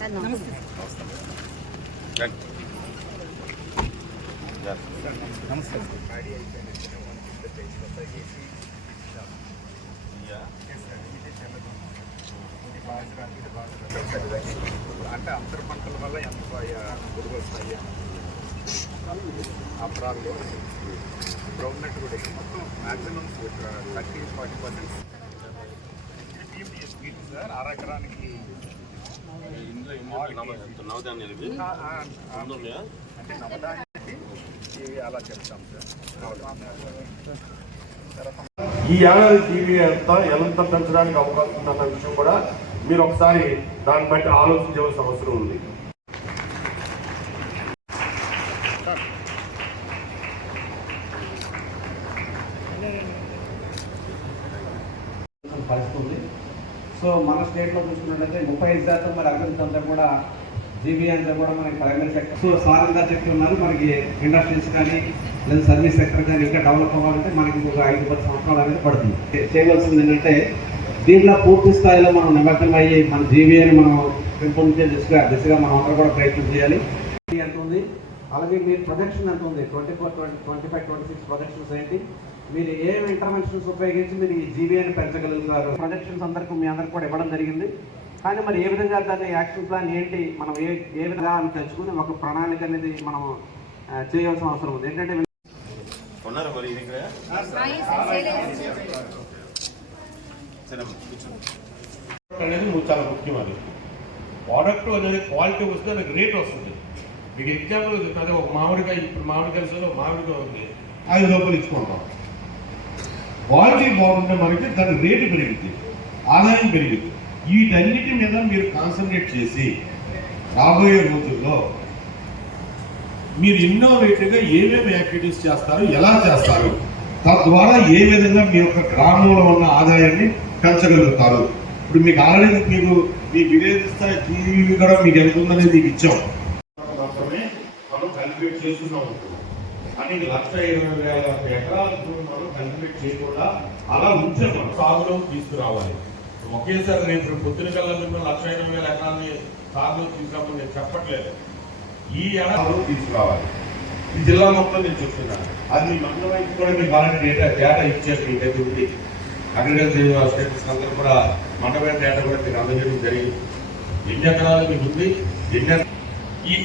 అంటే అంతర్ పంటల వల్ల ఎంత పురుగు వస్తాయి ఆ ప్రాబ్లం గ్రౌండ్ నట్ కూడా మొత్తం మ్యాక్సిమం 30-40% సార్ 6 ఎకరానికి అంటే నవధాన్యానికి అలా చెప్తాం సార్. ఈ ఏడాది టీవీ ఎంత పెంచడానికి అవకాశం ఉందన్న విషయం కూడా మీరు ఒకసారి దాన్ని బట్టి ఆలోచించవలసిన అవసరం ఉంది. పరిస్థితుంది. సో మన స్టేట్లో చూసుకున్నట్లయితే 35% మరి అభివృద్ధి అంతా కూడా జీబీ అంతా కూడా మనకి ప్రైమరీ సెక్టర్. సో సారంగా చెప్పి ఉన్నారు మనకి ఇండస్ట్రీస్ కానీ లేదా సర్వీస్ సెక్టర్ కానీ ఇంకా డెవలప్ అవ్వాలంటే మనకి ఇంకొక 5-10 సంవత్సరాలు అనేది పడుతుంది. చేయవలసింది ఏంటంటే దీంట్లో పూర్తి స్థాయిలో మనం నిమగ్నం అయ్యి మన జీబీని మనం పెంపొందించే దిశగా మనం అందరూ కూడా ప్రయత్నం చేయాలి. ఎంత ఉంది, అలాగే మీరు ప్రొజెక్షన్ ఎంత ఉంది, 24, 25, 26 ప్రొజెక్షన్స్ ఏంటి, మీరు ఏం ఇంటర్వెన్షన్స్ ఉపయోగించి మీరు ఈ జీబీని పెంచగలుగుతారు. ప్రొజెక్షన్స్ అందరికీ మీ అందరికి కూడా ఇవ్వడం జరిగింది. కానీ మరి ఏ విధంగా దాన్ని యాక్షన్ ప్లాన్ ఏంటి, మనం ఏ విధంగా అని తెలుసుకుని ఒక ప్రణాళిక అనేది మనం చేయాల్సిన అవసరం ఉంది. ఏంటంటే అనేది చాలా ముఖ్యం. అది ప్రోడక్ట్ అనేది క్వాలిటీ వస్తే నాకు రేట్ వస్తుంది. మీకు ఎగ్జాంపుల్ అదే ఒక మామిడికాయ, ఇప్పుడు మామిడికాయలో మామిడికాయ ఉంది 5 రూపాయలు ఇచ్చుకుంటాం. క్వాలిటీ బాగుంటే మనకి దాని రేటు పెరుగుతుంది, ఆదాయం పెరుగుతుంది. వీటన్నిటి మీద మీరు కాన్సన్ట్రేట్ చేసి రాబోయే రోజుల్లో మీరు ఇన్నోవేటివ్గా ఏమేమి యాక్టివిటీస్ చేస్తారు, ఎలా చేస్తారు, తద్వారా ఏ విధంగా మీ యొక్క గ్రామంలో ఉన్న ఆదాయాన్ని పెంచగలుగుతారు. ఇప్పుడు మీకు ఆల్రెడీ మీకు మీ విలేజ్ స్థాయి టీవీ కూడా మీకు ఎంత ఉందనేది మీకు ఇచ్చాం. మాత్రమే మనం కల్టివేట్ చేస్తున్నాం. అని 1,20,000 ఎకరాలకు మనం కల్టివేట్ చేయకుండా అలా ఉంచే మనం సాగులో తీసుకురావాలి. ఒకేసారి రేపు పొద్దున కల్లా మిమ్మల్ని 1,20,000 ఎకరాలని సాగులో తీసుకురామని నేను చెప్పట్లేదు. ఈ ఏడాదిలో తీసుకురావాలి. ఈ జిల్లా మొత్తం నేను చెప్తున్నాను. అది మీ మండలం వైపు కూడా మీకు ఆల్రెడీ డేటా ఇచ్చారు. మీకైతే ఉంది అగ్రికల్చర్ స్టేటస్ అందరూ కూడా మండపం డేటా కూడా మీకు అందజేయడం జరిగింది. ఎన్ని ఎకరాలు మీకు ఉంది,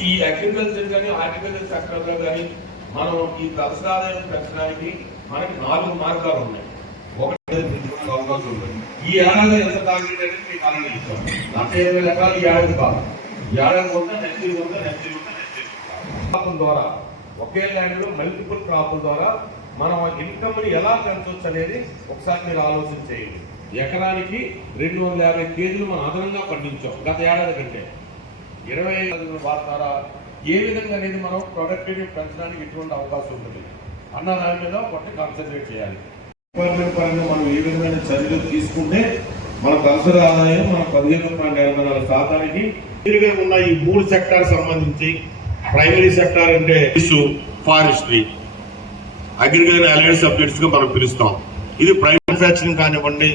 ఈ అగ్రికల్చర్ కానీ హార్టికల్చర్ సెక్టర్లో కానీ మనం ఈ తలసరి ఆదాయం పెంచడానికి మనకి 4 మార్గాలు ఉన్నాయి. ఒకటి అవకాశం ఉంటుంది. ఈ ఏడాది ఎంత టార్గెట్ అనేది మీకు ఆల్రెడీ ఇచ్చాం. 40,000 ఎకరాలు ఈ ఏడాది కాదు, ఈ ఏడాది ఉందా, నెక్స్ట్ ఉందా, నెక్స్ట్ క్రాప్ ద్వారా ఒకే ల్యాండ్ లో మల్టిపుల్ క్రాప్ ద్వారా మనం ఇన్కమ్ ని ఎలా పెంచవచ్చు అనేది ఒకసారి మీరు ఆలోచన చేయండి. ఎకరానికి 250 కేజీలు మనం అదనంగా పండించాం గత ఏడాది కంటే. 25 ద్వారా ఏ విధంగా అనేది మనం ప్రొడక్టివిటీ పెంచడానికి ఎటువంటి అవకాశం ఉంటుంది అన్న దాని మీద ఒకటి కాన్సన్ట్రేట్ చేయాలి. పరంగా మనం ఏ విధమైన చర్యలు తీసుకుంటే మన తలసరి ఆదాయం మన 15.84% ఉన్న ఈ 3 సెక్టార్ సంబంధించి ప్రైమరీ సెక్టార్ అంటే ఫారెస్ట్రీ, అగ్రికల్చర్ అలైడ్ సబ్జెక్ట్స్ గా మనం పిలుస్తాం. ఇది ప్రైమరీ మ్యానుఫ్యాక్చరింగ్ కానివ్వండి,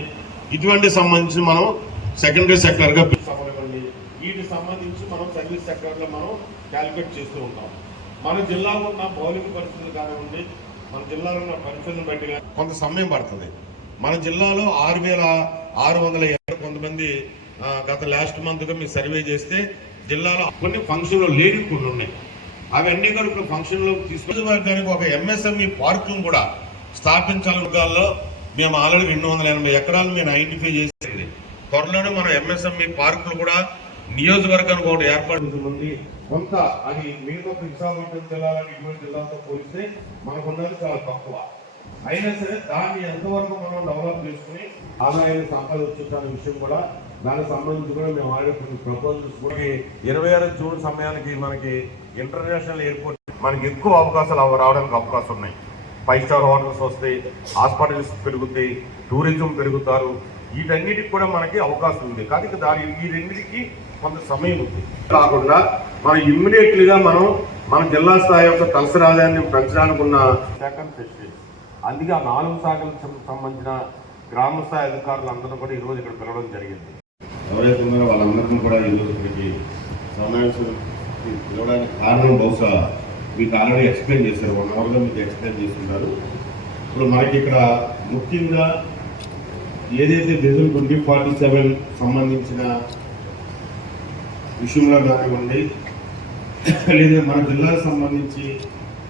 ఇటువంటి సంబంధించి మనం సెకండరీ సెక్టార్ గా పిలుస్తామనివ్వండి. వీటికి సంబంధించి మనం సర్వీస్ సెక్టార్ లో మనం క్యాలిక్యులేట్ చేస్తూ ఉంటాం. మన జిల్లాలో ఉన్న మౌలిక పరిస్థితులు కానివ్వండి, మన జిల్లాలో ఉన్న పరిస్థితులను బట్టి కొంత సమయం పడుతుంది. మన జిల్లాలో 6,600 కొంతమంది గత లాస్ట్ మంత్ గా మీరు సర్వే చేస్తే జిల్లాలో కొన్ని ఫంక్షన్ లో లేని కొన్ని ఉన్నాయి. అవన్నీ కూడా ఇప్పుడు ఫంక్షన్ లో తీసుకునే వర్గానికి ఒక ఎంఎస్ఎంఈ పార్కులను కూడా స్థాపించాలని వర్గాల్లో మేము ఆల్రెడీ 280 ఎకరాలు మేము ఐడెంటిఫై చేసింది. త్వరలోనే మనం ఎంఎస్ఎంఈ పార్కులు కూడా నియోజకవర్గానికి ఒకటి ఏర్పాటు ఉంది. కొంత అది మిగతా విశాఖపట్నం జిల్లాలని ఇటువంటి జిల్లాతో పోలిస్తే మనకున్నది చాలా తక్కువ. అయినా సరే దాన్ని ఎంతవరకు మనం డెవలప్ చేసుకుని ఆదాయాన్ని సంపాదించాలనే విషయం కూడా దానికి సంబంధించి కూడా మేము ఆల్రెడీ ప్రపోజల్స్ కూడా 26 జూన్ సమయానికి మనకి ఇంటర్నేషనల్ ఎయిర్పోర్ట్ మనకి ఎక్కువ అవకాశాలు రావడానికి అవకాశం ఉన్నాయి. 5 స్టార్ హోటల్స్ వస్తాయి, హాస్పిటల్స్ పెరుగుతాయి, టూరిజం పెరుగుతారు. వీటన్నిటికి కూడా మనకి అవకాశం ఉంది. కానీ ఈ రెండింటికి కొంత సమయం ఉంది. కాకుండా మనం ఇమ్మీడియట్లీగా మనం మన జిల్లా స్థాయి యొక్క తలసరి ఆదాయాన్ని పెంచడానికి ఉన్న సెకండ్ ఫెసిలిటీ. అందుకే ఆ 4 శాఖలకు సంబంధించిన గ్రామ స్థాయి అధికారులందరూ కూడా ఈరోజు ఇక్కడ పిలవడం జరిగింది. ఎవరైతే ఉన్నారో వాళ్ళందరినీ కూడా ఈరోజు ఇక్కడికి సమావేశం పిలవడానికి కారణం బహుశా మీకు ఆల్రెడీ ఎక్స్ప్లెయిన్ చేశారు, 1 అవర్గా మీకు ఎక్స్ప్లెయిన్ చేస్తున్నారు. ఇప్పుడు మనకి ఇక్కడ ముఖ్యంగా ఏదైతే విజన్ 2047 సంబంధించిన విషయంలో కానివ్వండి, లేదా మన జిల్లాకు సంబంధించి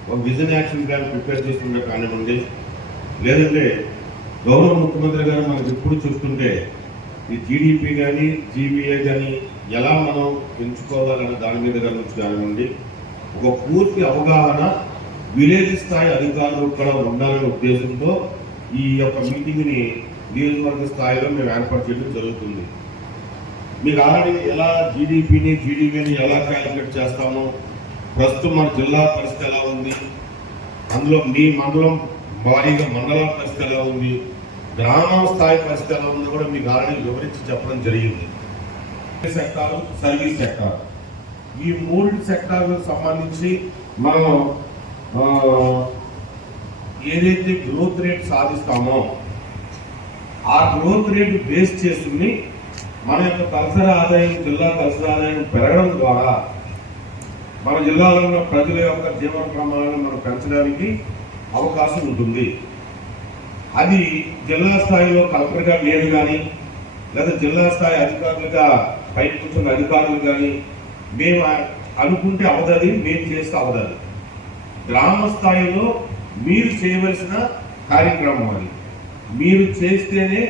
ఒక విజన్ యాక్షన్ ప్లాన్ ప్రిపేర్ చేస్తుండే కానివ్వండి, లేదంటే గౌరవ ముఖ్యమంత్రి గారు మనకు ఎప్పుడు చూస్తుంటే ఈ జీడిపి కానీ జీవీఏ కానీ ఎలా మనం పెంచుకోవాలనే దాని మీద కానివ్వండి, ఒక పూర్తి అవగాహన విలేజ్ స్థాయి అధికారులు కూడా ఉండాలనే ఉద్దేశంతో ఈ యొక్క మీటింగ్ని నియోజకవర్గ స్థాయిలో మేము ఏర్పాటు చేయడం జరుగుతుంది. మీకు ఆల్రెడీ ఎలా జీడీపీని ఎలా క్యాలిక్యులేట్ చేస్తామో, ప్రస్తుతం మన జిల్లా పరిస్థితి ఎలా ఉంది, అందులో మీ మండలం భారీగా మండల పరిస్థితి ఎలా ఉంది, గ్రామ స్థాయి పరిస్థితి ఎలా ఉందో కూడా మీకు ఆల్రెడీ వివరించి చెప్పడం జరిగింది. సెక్టార్, సర్వీస్ సెక్టార్, ఈ 3 సెక్టార్లకు సంబంధించి మనం ఏదైతే గ్రోత్ రేట్ సాధిస్తామో ఆ గ్రోత్ రేట్ బేస్ చేసుకుని మన యొక్క తలసరి ఆదాయం, జిల్లా తలసరి ఆదాయం పెరగడం ద్వారా మన జిల్లాలో ఉన్న ప్రజల యొక్క జీవన ప్రమాణాలను మనం పెంచడానికి అవకాశం ఉంటుంది. అది జిల్లా స్థాయిలో కలెక్టర్గా నేను కానీ, లేదా జిల్లా స్థాయి అధికారులుగా పైకి కూర్చున్న అధికారులు కానీ మేము అనుకుంటే అవదది, మేము చేస్తే అవదది. గ్రామ స్థాయిలో మీరు చేయవలసిన కార్యక్రమం అది, మీరు చేస్తేనే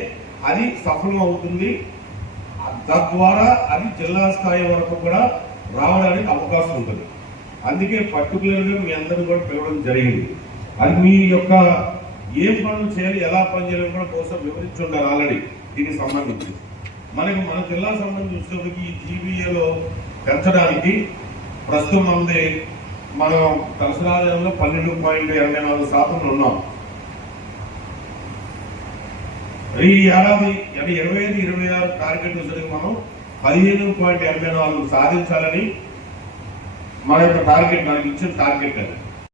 అది సఫలం అవుతుంది. తద్వారా అది జిల్లా స్థాయి వరకు కూడా రావడానికి అవకాశం ఉంటుంది. అందుకే పర్టికులర్గా మీ అందరూ కూడా పిలవడం జరిగింది. అది మీ యొక్క ఏం పనులు చేయాలి, ఎలా పని చేయాలి కూడా కోసం వివరించి ఉండాలి ఆల్రెడీ. దీనికి సంబంధించి మన జిల్లా సంబంధించి ఈ జీబీఏలో పెంచడానికి ప్రస్తుతం మనం తలసరి ఆదాయంలో 12.84% ఉన్నాం. ఈ ఏడాది 25-26 టార్గెట్ వచ్చేది మనం 15.84 సాధించాలని మన యొక్క టార్గెట్, మనకి ఇచ్చిన టార్గెట్ అది.